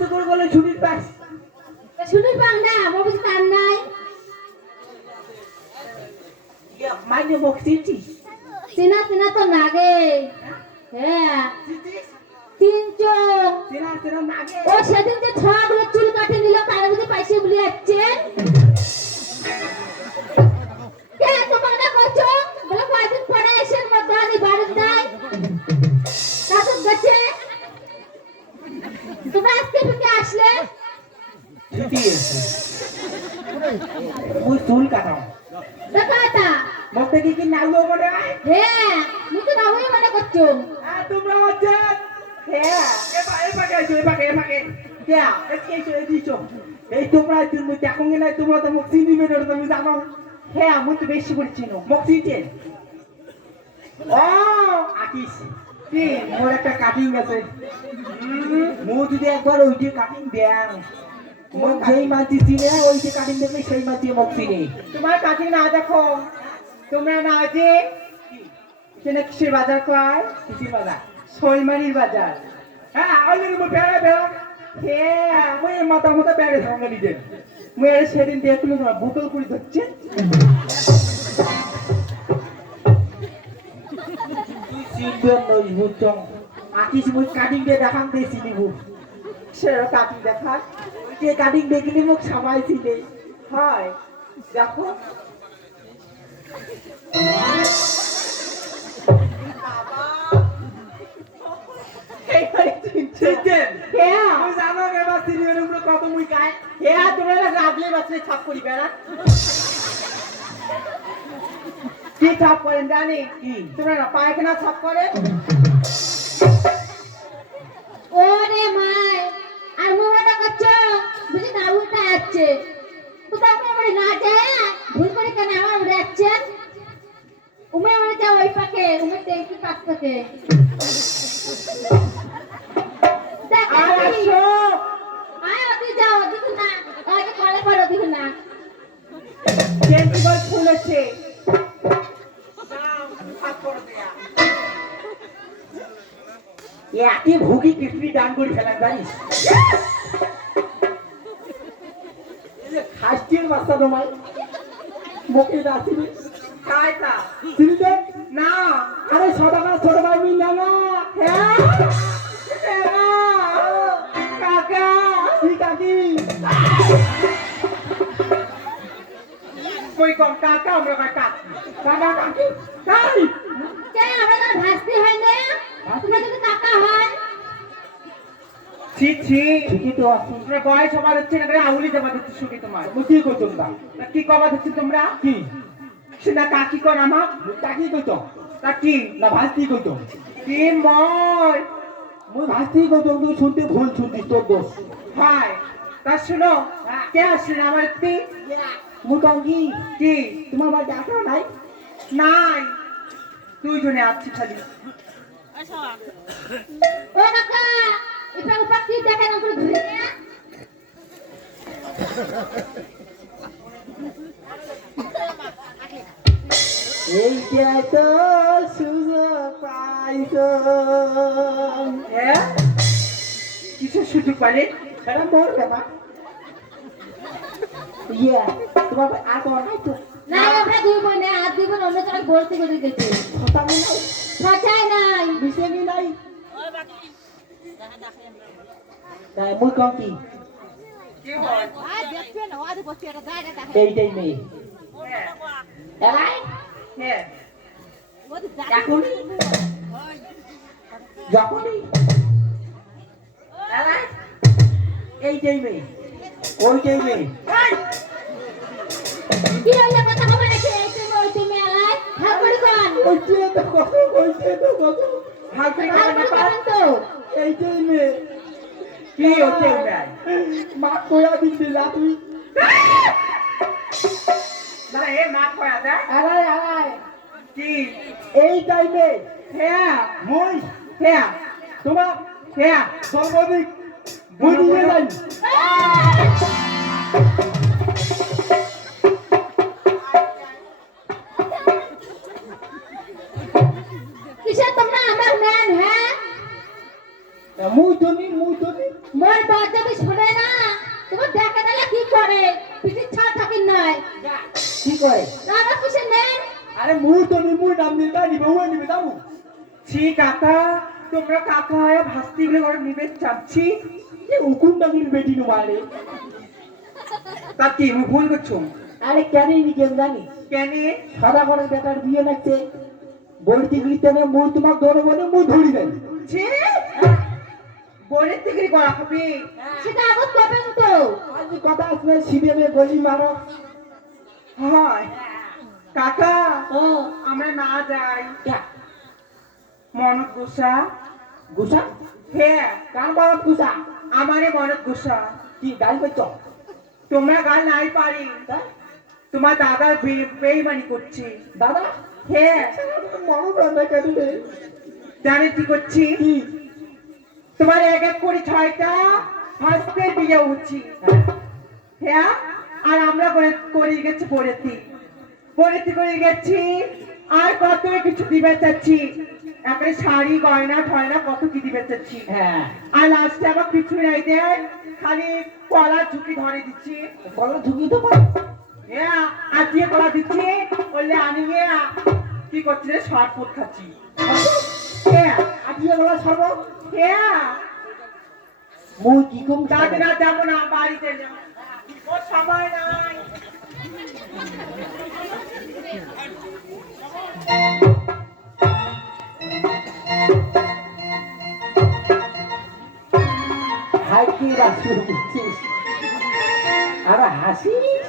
আস্তে করে বলে ছুটির পাস। পাং না আমার কাছে তার নাই মাইনে মুখ চিনছিস? চেনা চেনা তো লাগে। হ্যাঁ। তিনচো চেনা চেনা নাগে ও সেদিন যে ছগুলো চুল কাটে নিল তার মধ্যে পাইছে বলে যাচ্ছেন থেকে কি নাগলো বলে আয় হ্যাঁ? মুই তো নামই মনে করছ। হ্যাঁ তোমরা হচ্ছে হ্যাঁ এবা এবাকে আইছো এবাকে এবাকে কে এসকে এসো এদিছো এই তোমরা তুমি দেখো না তোমরা তো মুখ চিনি মেরে তুমি জানো? হ্যাঁ আমি তো বেশি করে চিনো মুখ চিনছে? ও আকিস। কি মোর একটা কাটিং আছে। মু যদি একবার ওই কাটিং দেন যেই মাছি চিনে ওই কাটিং দেখলে সেই মাছি মুখ চিনি। তোমার কাছে না দেখো। তোমরা না যে এখানে কিসের বাজার কয়? কিসির বাজা শৈলমারির বাজার। হ্যাঁ ওই জন্য বেড়া বেড়া হ্যাঁ। মুই মাথা মাথা বেড়ে সঙ্গে নিজের। মুই আর সেদিন দেখল তোমার বোতল করে ধরছে। আকিস মুই কাটিং দিয়ে দেখান দিয়ে চিনিব সেরো কাটি দেখা ওই যে কাটিং দেখিলি মোক সামাই চিনে। হয়। দেখো। ছাপ করেন জানি তোমরা পায়খানা ছাপ করে ওরে মাই আর মুই করছ? বুঝি না উল্টা যাচ্ছে তো আমার না যায়। ভুল করে কেন আমার উড়ে যাচ্ছেন উমে উড়ে যাও ওই পাকে উমে দেখি পাক থেকে আর আসো। আয় ওদিকে যাও ওদিকে না আগে কলে পড়ো ওদিকে না। চেন্টি বল খুলেছে? একই ভুগি পিপড়ি ডান করে ফেলান জানিস? এই বাচ্চা তোমার মুখে নাচিনি খায় তা চিনি দেখ না। আরে কাজ ছোট ভাই মিল না হ্যাঁ। কাকা। কি কাকি? কই কম কাকা আমরা কাকা। কাকা কাকি। কাই কে আমাদের ভাসতে হয় না তোমার যদি কাকা হয় ছি ছি ঠিকই তো তোমরা হচ্ছে না করে আউলি জমা দিচ্ছে শুনি তোমার মুই কি করতাম তা তা কি কবা দিচ্ছি তোমরা? কি? সে না কাকি কর মুই কাকি কইতাম তা কি? না ভাস্তি কইতাম কি ময় মুই ভাস্তি কইতাম তুই শুনতে ভুল শুনতিস তোর দোষ। হয় তা শুনো কে আসলে আমার মুই কম কি? কি? তোমার বাড়ি ডাকা নাই? নাই। দুইজনে আছি খালি। ও কাকা! এটা উপর দেখেন উপরে ঘুরে না তো সুযোগ হ্যাঁ কিসের পাইলে ইয়ে তোমার আর তোমার নাই তো? না আমরা দুই বোনে আর দুই বোন অন্য জায়গায় বলতে করে গেছে কথা নেই? নাই নাই। বিষয় নাই? তাই মুই কম কি? হয়? এইটাই মেয়ে এখনই যখনই। এইটাই মেয়ে ওইটাই মেয়ে কি কি হচ্ছে ওটাই মা কয়া দিবি না তুই দাদা এ মা কয়া দেয় আড়াই আড়াই। কি? এই টাইমে হ্যাঁ। মই হ্যাঁ। তোমার হ্যাঁ। সর্বাধিক বুঝিয়ে যাই কাকা তোমরা কাকা হয় ভাস্তি গুলো করে নিবে চাচ্ছি এ উকুন ডাকির বেটি মারে তা কি মুই ভুল করছ? আরে কেন নি কেন জানি? কেন? সাদা করে বেটার বিয়ে লাগছে। বলতে গিয়ে না মুই তোমার ধরে বলে মুই ধরি দেন ছি! বলের থেকে করা হবে? সেটা আগত কবে তো আজ কথা আসলে সিবিএমে গলি মারো। হয়। কাকা ও। আমরা না যাই। ক্যা মনত গোসা গুসা হ্যাঁ কার বাপ গুসা আমারে মনত গোসা কি গাল পেছ তোমরা গাল নাই পারি। তোমার দাদা বেইমানি করছে। দাদা? হ্যাঁ মনো রান্না করি রে? জানি কি করছি? তোমার এক এক করে ছয়টা ফার্স্টের বিয়ে হচ্ছি হ্যাঁ আর আমরা করে করে গেছি পড়েছি পড়েছি করে গেছি। আর কত কিছু দিবে চাচ্ছি? একটা শাড়ি গয়না ঠয়না কত কি দিবে চাচ্ছি? হ্যাঁ। আর লাস্টে আবার কিছু নাই দেয় খালি কলার ঝুঁকি ধরে দিচ্ছি। বলো ঝুঁকি তো হ্যাঁ আর দিয়ে কলা দিচ্ছি বললে আমি কি করছি রে শর্ট ফুট খাচ্ছি। হ্যাঁ আজকে বলা সর্ব হ্যাঁ মুই কি কম যাবে না যাব না বাড়িতে যাব সময় নাই। কি রাখি বুঝছিস আর হাসিস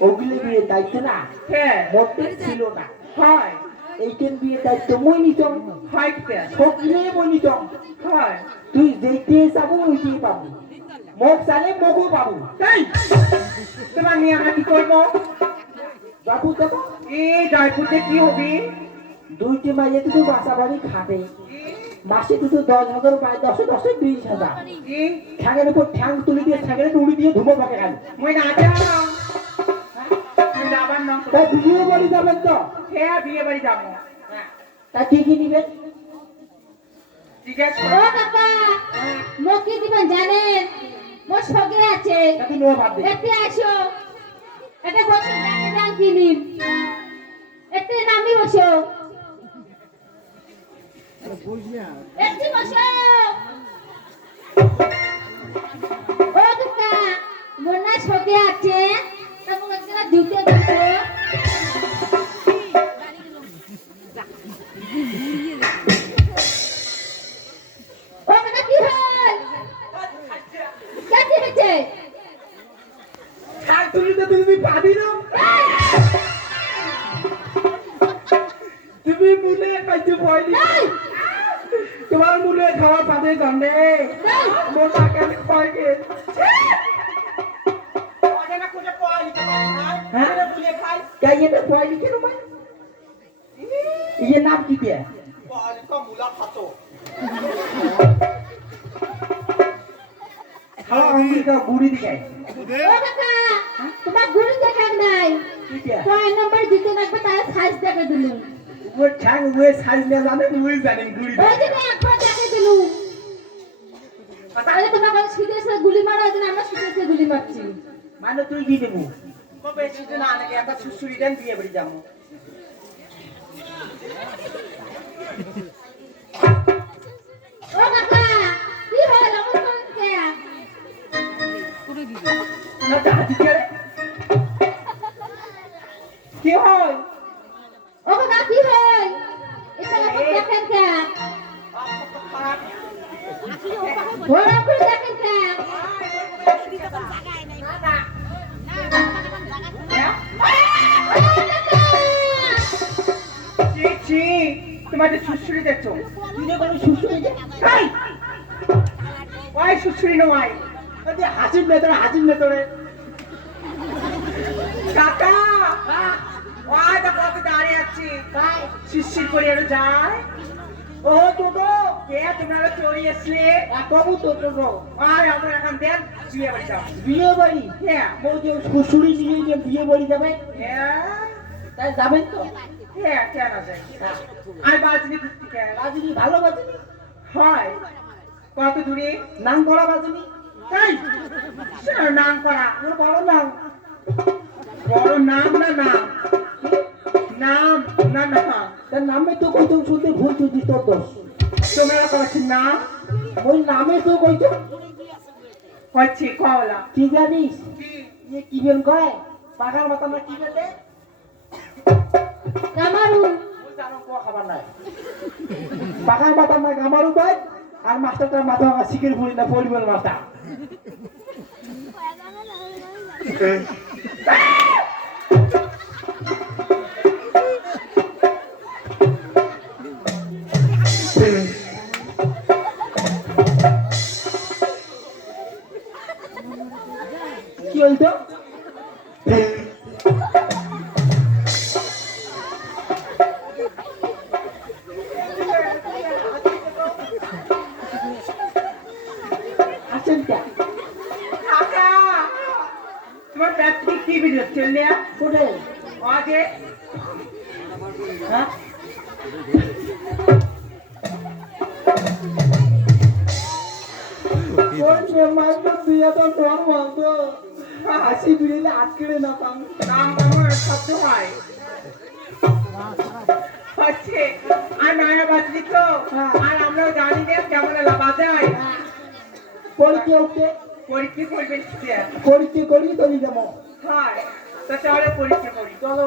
ওগুলি বিয়ে দায়িত্ব না? হ্যাঁ। মোটে ছিল না। হয়। এইখান বিয়ে দায়িত্ব মই নিতম। হয় সকলে মই নিতম। হয়। তুই যেতে যাব ওইটাই পাবো। মোক চালে মোকও পাবো। তাই তোমার নিয়ে আমরা কি করব? বাবু দেবো এই জয়পুরতে কি হবে? দুইটি মাইয়ে দুটো বাসা বাড়ি খাবে। মাসে দুটো দশ হাজার পায় দশে দশে বিশ হাজার। কি ঠ্যাঙের উপর ঠ্যাং তুলে দিয়ে ঠ্যাঙের উড়ি দিয়ে ধুমো তাই বিয়ে বাড়ি যাবেন তো? হ্যাঁ বিয়ে বাড়ি যাব। তা কি কি নিবেন? ও করো মোক কি দিবেন জানেন? মোর সঙ্গে আছে। আসো এটা বসে নামি বসো না সঙ্গে আছে খাওয়া অমৃতা গুড়ি দিয়ে ও কাকা তোমার গুড়ি দেখাক নাই। দিতে রাখবে তার সাইজ দেখে দিলুম। ও ছাগ ওই জানে তাহলে তোমরা আমার শীতের সাথে গুলি মারা ওই জন্য আমরা শীতের সাথে গুলি মারছি। মানে তুই কি দেবো কবে শীতে না আনে আমরা সুশ্রী দেন, বিয়ে বাড়ি যাব। তোমাদের সুশ্রী দেখছ? এই! ওই সুশ্রী নয় আরে হাসির ভেতরে হাসির ভেতরে। কাকা! ওই তো কত দাঁড়িয়ে আছি শিশির করে এলো যায়। ও টোটো! কে? তোমরা চড়ি আসলে? কবু তো তো আর আমরা এখন দেন বিয়ে বাড়ি যাও বিয়ে বাড়ি? হ্যাঁ। বলছে শ্বশুরি নিয়ে যে বিয়ে বাড়ি যাবে? হ্যাঁ। তাই যাবেন তো? হ্যাঁ কেন যায় আর বাজনি কুস্তি কেন রাজনী ভালো বাজনী। হয়। কত দূরে? নাম করা বাজনী। তাই? নাম করা ওর বড় নাম। বড় নাম না নাম? নাম না নাম? তার নামে তো কইতো শুনতে ভুল তুই তোর দোষ তোমরা করেছি নাম? ওই নামে তো কইতো। হচ্ছে কওলা। কি জানিস? কি? ইয়ে কি বেন কয়? পাকার মাথা না কি বেন কামারু পাকার মাথা না গামারু কয় আর মাস্টারটার মাথা আমার শিখের পড়ি না পরিবার মাথা। কোটে আগে হ্যাঁ? কোন মাছ দিয়ে তো ডর মানতো হাসি বিড়িলে আটকে না পাম নাম শব্দ হয়? হচ্ছে আর তো? হ্যাঁ। আর আমরাও জানি না কেমন হয়। পরীক্ষা উঠতে পরীক্ষা করবেন পরীক্ষা করি তো যেমন হয়। তো চলো পরীক্ষা করি চলো